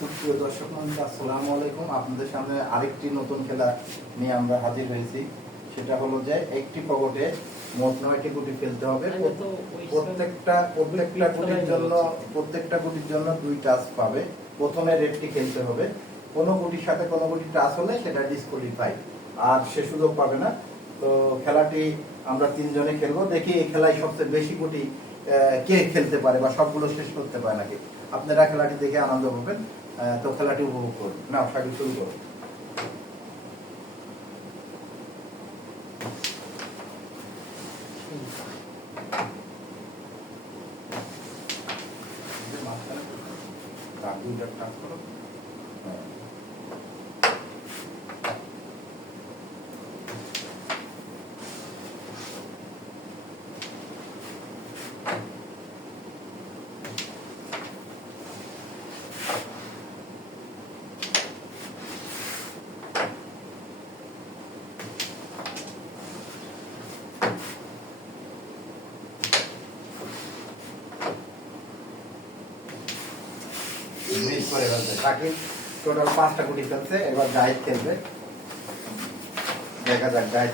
সুপ্রিয় দর্শক মণ্ডলী, আসসালামু আলাইকুম। আপনাদের সামনে আরেকটি নতুন খেলা নিয়ে আমরা হাজির হয়েছি। সেটা হলো যে একটি পকেটে মোট 9টি গুটি ফেলতে হবে। প্রত্যেকটা গুটির জন্য 2 টাচ পাবে। প্রথমে রেডটি খেলতে হবে। কোনো গুটির সাথে কোনো গুটি টাচ হলে সেটা ডিসকোয়ালিফাই, আর সে সুযোগ পাবে না। তো খেলাটি আমরা 3 জনে খেলবো। দেখি এই খেলায় সবচেয়ে বেশি গুটি কে খেলতে পারে বা সবগুলো শেষ করতে পারে নাকি। আপনারা খেলাটি দেখে আনন্দ পাবেন। তো খেলাটি উপভোগ করুন। না, সাকিব শুরু করুন। সাকিব টোটাল 5টা গুটি ফেলছে। এবার জাহিদ খেলবে। দেখা যাক জাহিদ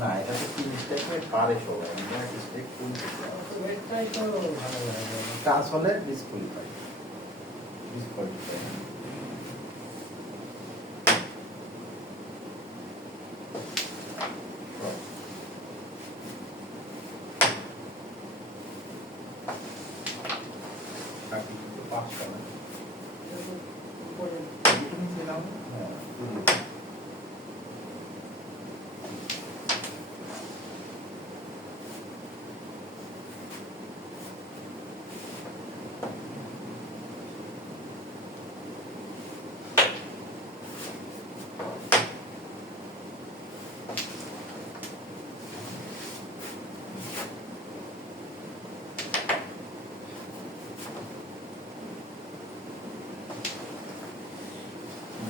না, এটা তো 3 স্টেপে পারে সবাই। চান্স হলে ডিসকোয়ালিফাই।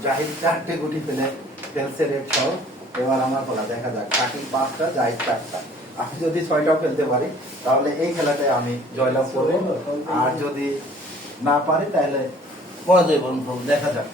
জাহিদ 4টে গুটি ফেলছে রেড সহ। এবার আমার বলা, দেখা যাক। সাকিব 5টা, জাহিদ 4টা। আমি যদি 6টাও ফেলতে পারি তাহলে এই খেলাতে আমি জয়লাভ করবো, আর যদি না পারি তাহলে পরাজয় বরণ করবো। দেখা যাক।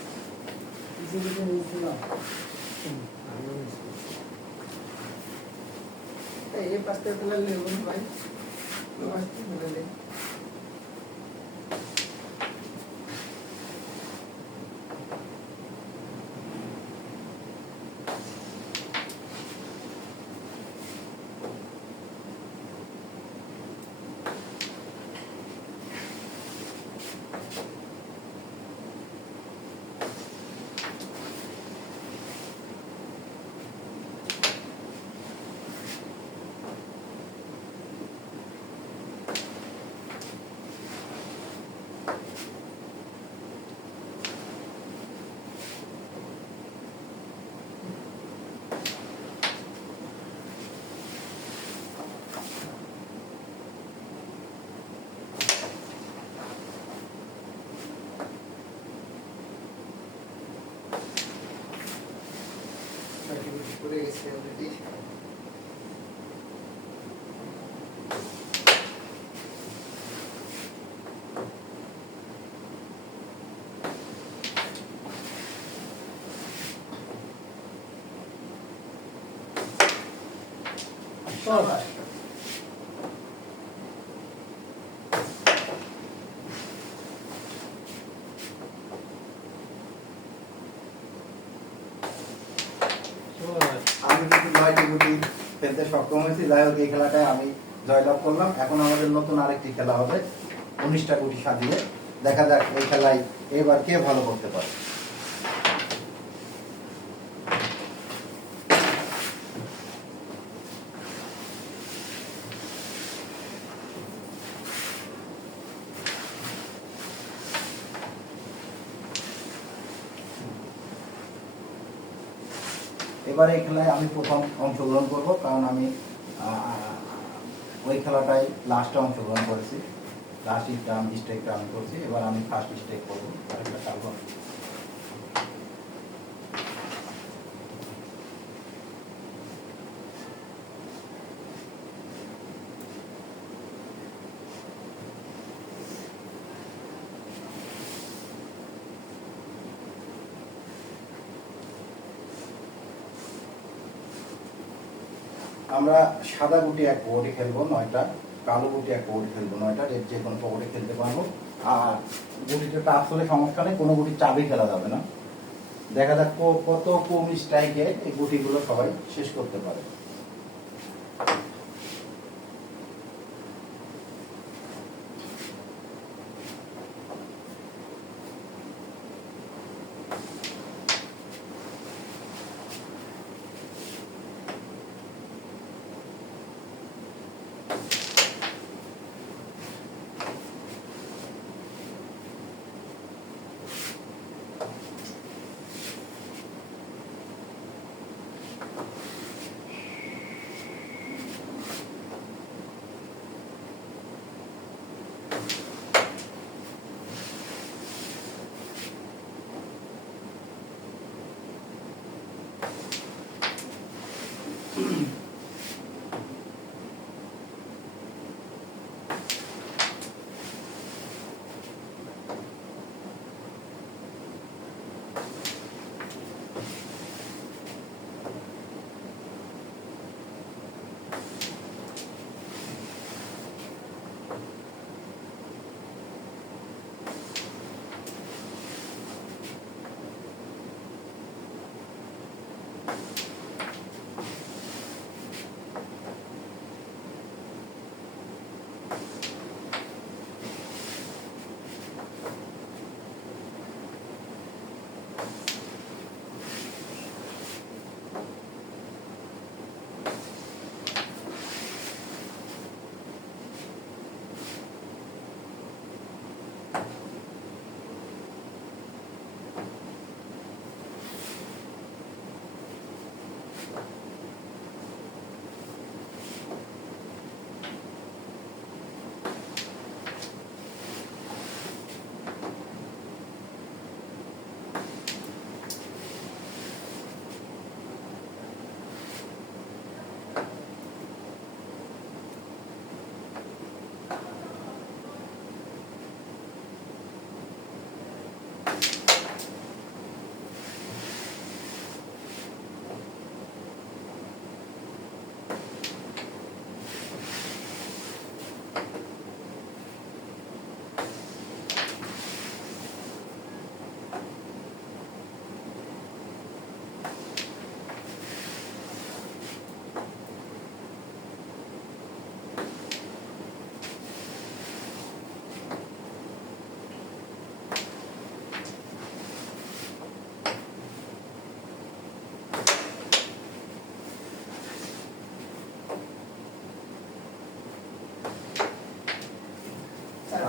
আমি কিন্তু 9টি গুটি ফেলতে সক্ষম হয়েছি। যাই হোক, এই খেলাটায় আমি জয়লাভ করলাম। এখন আমাদের নতুন আরেকটি খেলা হবে 19টা গুটি সাজিয়ে। দেখা যাক এই খেলায় এবার কে ভালো করতে পারে। এবার এই খেলায় আমি প্রথম অংশগ্রহণ করব, কারণ আমি ওই খেলাটাই লাস্টে অংশগ্রহণ করেছি। লাস্ট স্টেকটা আমি করছি। এবার আমি ফার্স্ট স্টেক করবো। আমরা সাদা গুটি এক পকেটে খেলবো 9টা, কালো গুটি এক পকেটে খেলবো 9টা, রেড যে কোনো পকেটে খেলতে পারবো। আর গুটিটা টাচ হলে সমস্যা নেই, কোনো গুটি চাবি খেলা যাবে না। দেখা যাক কত কম স্ট্রাইকে এই গুটিগুলো সবাই শেষ করতে পারে।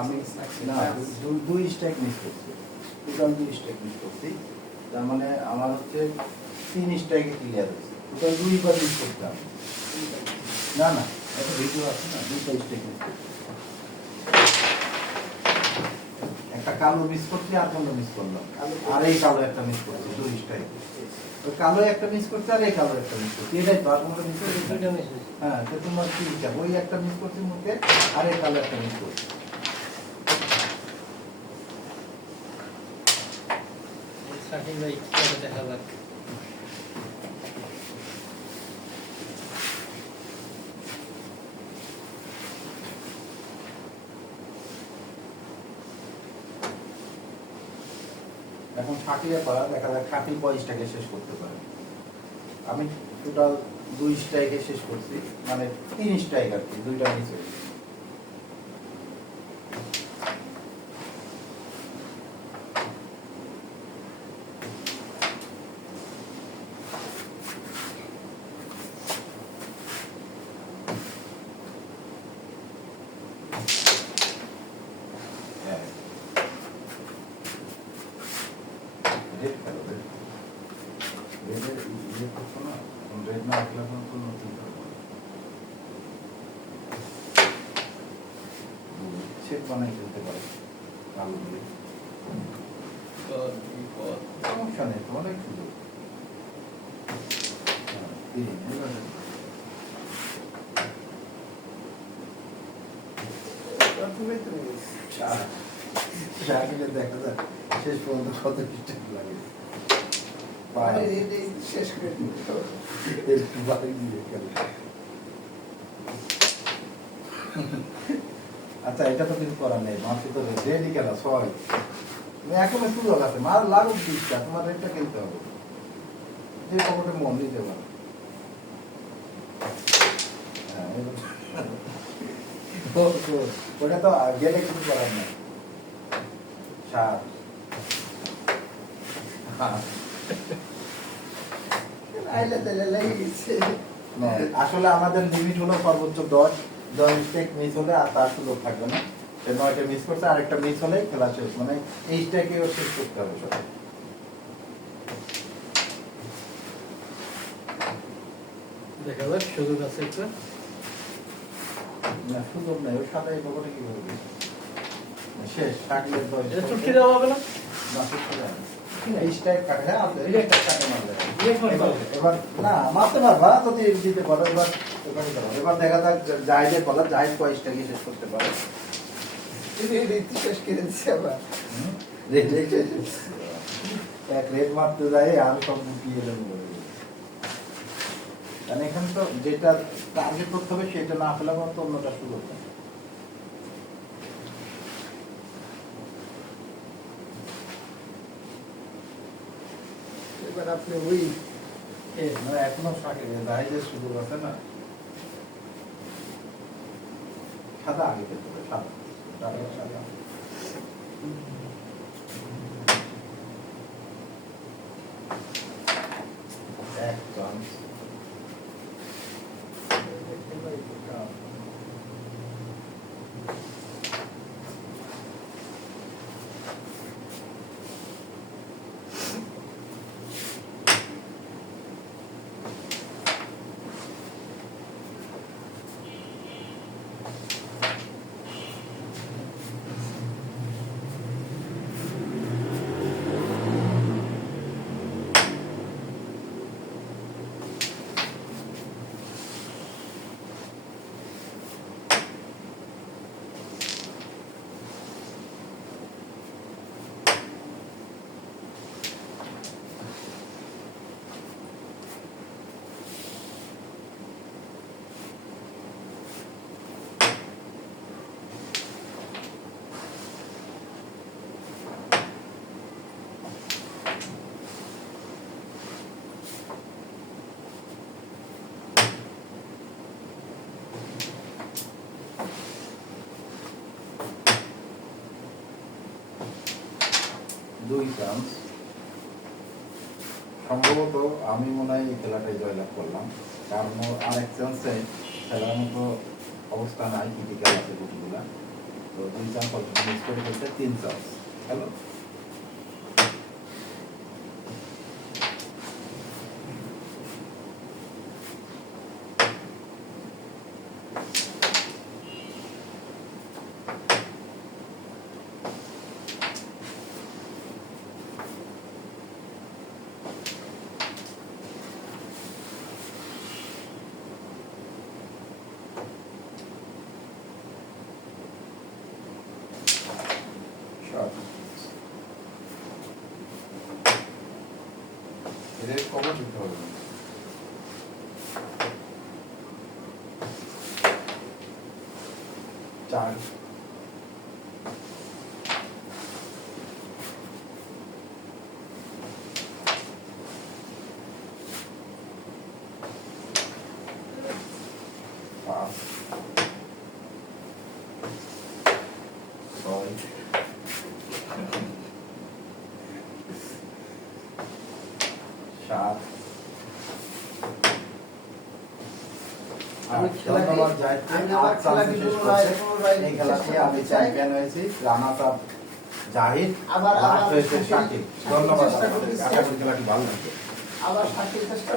আমি না দুই স্ট্যাক মিস করছি, টোটাল 2 স্ট্যাক মিস করছি। তার মানে আমার হচ্ছে 3 স্ট্যাকে ক্লিয়ার হয়েছে, টোটাল 2বার মিস করতাম। না না একটা ভিডিও আছে না, 2টা স্ট্যাক মিস করছি, একটা কালো মিস করছি আর কোনটা মিস করলাম, আর এই কালো একটা মিস করছি, 2 স্ট্যাক। ওই কালো একটা মিস করছি আর এই কালো একটা মিস করছি, এটাই তো আর কোনটা মিস করছি। হ্যাঁ, তো তোমার কি হিসাব? ওই একটা মিস করছি মুখে আর এই কালো একটা মিস করছি। দেখা যাক। এখন 60 পারা দেখা যায় 60 22টাকে শেষ করতে পারে। আমি টোটাল 2 স্ট্রাইকে শেষ করছি, মানে 3 স্ট্রাইক আর কি, 2টা মিস হয়েছে। রেড খেলো, রেডের ইয়ে করছো না, রেড না আসলে এখন তো নতুন শেপ বানাই ফেলতে পারে কালো দিয়ে, সমস্যা নেই, তোমার একটু দেখা যায় শেষ পর্যন্ত কত স্টেপ লাগে, শেষ করে একটু বাড়ি দিয়ে গেল। আচ্ছা, এটা তো কিছু করার নেই, মাছ তো রেডি খেলা ছয়, এখনো সুযোগ আছে, মাছ লাগুক দিচ্ছা, তোমার রেটটা কিনতে হবে, যে পকেটে মন দিতে পারো। ওটা তো গেলে কিছু করার নেই। সাত, আসলে আমাদের লিমিট হলো সর্বোচ্চ 10, 10 স্টেক মিস হলে আর তার সুযোগ থাকবে না। 9টা মিস করছে, আরেকটা মিস হলেই খেলা শেষ, মানে এই স্টেকেও শেষ করতে হবে সবাই। দেখা যাক সুযোগ আছে একটা। না, সুযোগ নাই, ওই সাদা এই পকেটে কি করবে, শেষ। থাকলে 10 এটা চুটকি দেওয়া হবে না? না, চুটকি দেওয়া হবে না। এই স্ট্রাইক কাটে, হ্যাঁ আছে, এই একটা কাটে মারলে এবার না মারতে পারবা যদি দিতে পারো। এবার দেখা যাক জাহিদের বলা, জাহিদ কয়েকটা কি শেষ করতে পারে। শেষ করে দিচ্ছে আবার। এক রেড মারতে যায় আর সব গুটিয়ে দেবো বলে। কারণ এখানে তো যেটা টার্গেট করতে হবে সেটা না পেলে তো অন্যটা শুরু হতো। এবার আপনি ওই মানে এখনো জাহিদের সুযোগ আছে না। সাদা আগে পেতে হবে, সাদা সাদা। এক চান্স। দুই চান্স। সম্ভবত আমি মনে হয় এই খেলাটাই জয়লাভ করলাম, কারণ আরেক চান্সে খেলার মতো অবস্থা নাই, ক্রিটিক্যাল আছে গুটিগুলা। তো দুই চান্স অলরেডি মিস করে ফেলতে, 3 চান্স। হ্যালো, এদের কবর দিতে হবে। চার, পাঁচ, ছয়, সাত। ধন্যবাদ জাহিদকে, 8 চান্সে শেষ করছে এই খেলাটি। আমি চ্যাম্পিয়ন হয়েছি, রানার্স আপ জাহিদ, লাস্ট হয়েছে শাকিব। ধন্যবাদ আপনাদের, আশা করি খেলাটি ভালো লাগবে। আবার 60 চেষ্টা